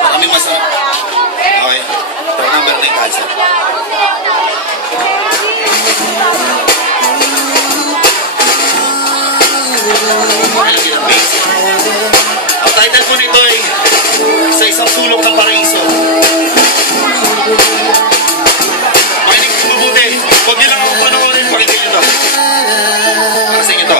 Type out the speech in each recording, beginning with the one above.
Maraming masarap. Okay. Ito ang number na yung kalsa. Ang title po nito ay Sa Isang Sulok ng Paraiso. Makinig po mabuti. Huwag niyo lang ako panoorin. Pakinggan niyo ito. Para sa inyo ito.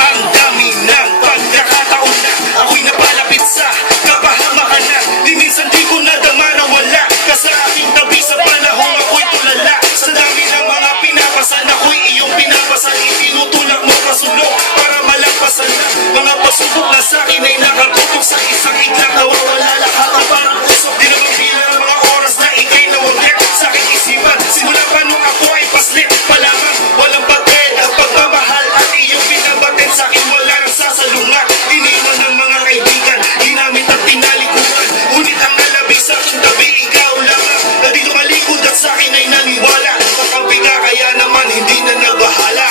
Ang dami ng pagkakataon na ako'y napalapit sa kapahamakan na di minsan di ko nadama na wala ka sa aking tabi sa panahon ako'y tulala. Sa dami ng mga pinapasan ako'y iyong pinapasan. Itinutulak mo pasulok para malagpasan na mga pasubok na sa akin ay nakatutok sa isang iglang nawawala lahat ang parang usok. Di naman pila ng mga oras na ikay nawaglit sa aking isipan. Simula pa nung ako ay paslit pa lamang. Walang bagay ang pagmamahal at iyong pinabatid sa akin wala nang sasalungat. Iniwan ng mga kaibigan, ginamit at tinalikuran. Ngunit ang nalabi sa aking tabi ikaw lamang na dito malikod at sa akin ay naniwala. Kakampi ka kaya naman hindi na nagbahala.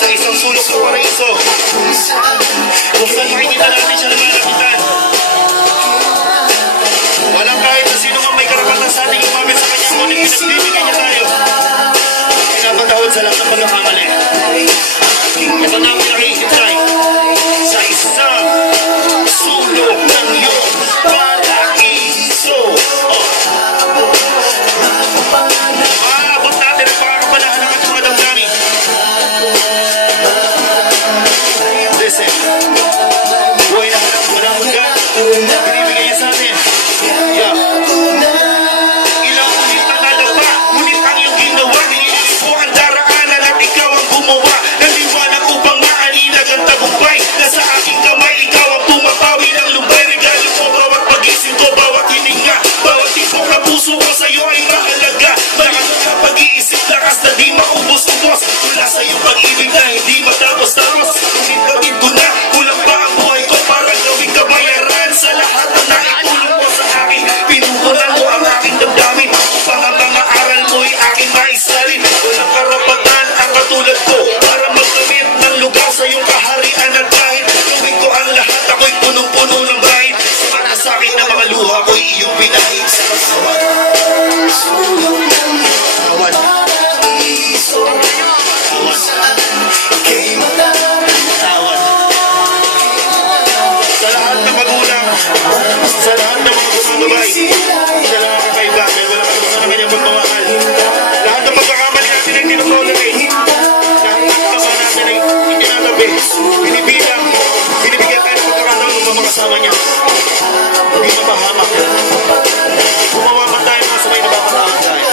Sa isang sulok ng paraiso kung saan makikita natin siya lumalapitan. Walang kahit na sino mang may karapatan sa ating umamit sa kanyang ngunit pinagbibigyan niya tayo. Pinapatawad sa lahat ng pagkakamali. Ito na ako nakikitay sa isang sulok ng iyong paraiso. Maabot natin ang pakakapalahan ng ating mga damdamin. Listen. Buhay na walang hanggan. Binibigay niya sa atin. Yeah. Ilang ulit na nadapa, ngunit ang iyong ginawa. Hinihiling ko ang daraanan at ikaw ang gumawa. Naliwanag upang maaninag ang tagumpay. Nasa aking kamay, ikaw ang pumapawi ng lumbay. Regalo ko bawat pagising ko, bawat hininga. Bawat tipok na puso ko sa'yo ay mahalaga. Mayroon ka pag-iisip, lakas na di maubos-ubos. Mula sa'yo pag-ibig na hindi matapos-tapos. Ngunit gawin ko na, kulang pa ang buhay ko para gawing kabayaran sa lahat na naitulong mo sa akin. Pinukulan mo ang aking damdamin upang ang mga aral mo ay aking maisalin. Walang karapatan ang katulad ko para magkamit ng lugar sa iyong kaharian at kahit gawin ko ang lahat ako'y punong-puno ng bahid. Para sa akin na mga luha ko'y iyong pinahig sa kasawan. Kawan. Sa lahat ng magulang, sa lahat ng mga gumagabay, sa lahat ng kaibagan, wala ka sa kanyang magmamahal. Lahat ng pagkakamali natin ay tinotolerate. Lahat ng kasama natin ay itinatabi. Binibilang, binibigyan tayo ng pagkakataon ng mga kasama niya. Hindi mapahamak. Gumawa man tayo mga sabay na babataan tayo.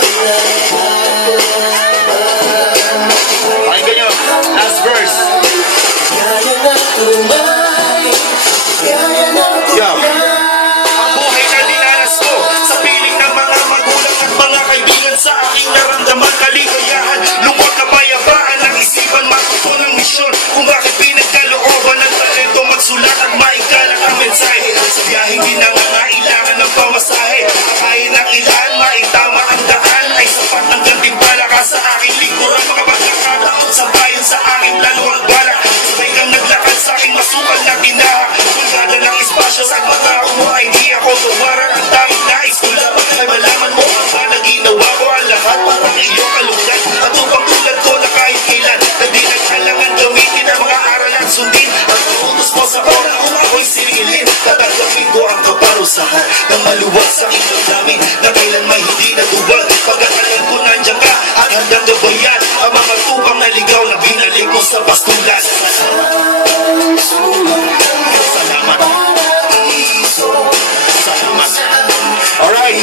Pakinggan nyo, last verse. Yeah. Ang buhay na dinanas ko sa piling ng mga magulang at mga kaibigan sa aking naramdaman kaligayahan, lungkot na bayabaan ng isipan, matuto ng misyon kung bakit pinagkalooban ng talento magsulat at maikalat ang mensahe. Sa biyaheng di nangangailangan ng pamasahe, akayin ng ilan, maitama ang daan ay sapat ng gantimpala ka sa aking lingkuran. Mga pagkakataon sa bayan sa aking laluang balak, sabay kang naglakad sa aking masukal na tinahak. Kulgada ng espasyo sa matao mo ay di ako tuwaran. Ang tanging nais ko lang ay malaman mo ang ba na ginawa ko ang lahat para iyong kalugdan. At upang tulad ko na kahit kailan na di naghalangan gamitin ang mga aral at sundin ang pautos mo sa oras kung ako'y sirilin. Tatagapin ko ang kaparusahan ng maluwag sa inyong namin na kailan may hindi naduwag. Pagkakalan ko nandiyan ka at handang gabayan ang mga tupang naligaw na binalik mo sa bastulan. Salamat. Salamat. Alright.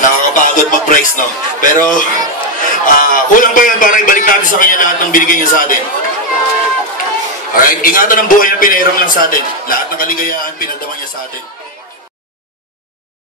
Nakakapagod mag-praise, no? Pero kulang pa yan para ibalik natin sa kanya lahat ng binigay niya sa atin. Alright, ingatan ang buhay na pinahiram lang sa atin. Lahat ng kaligayahan pinadama niya sa atin.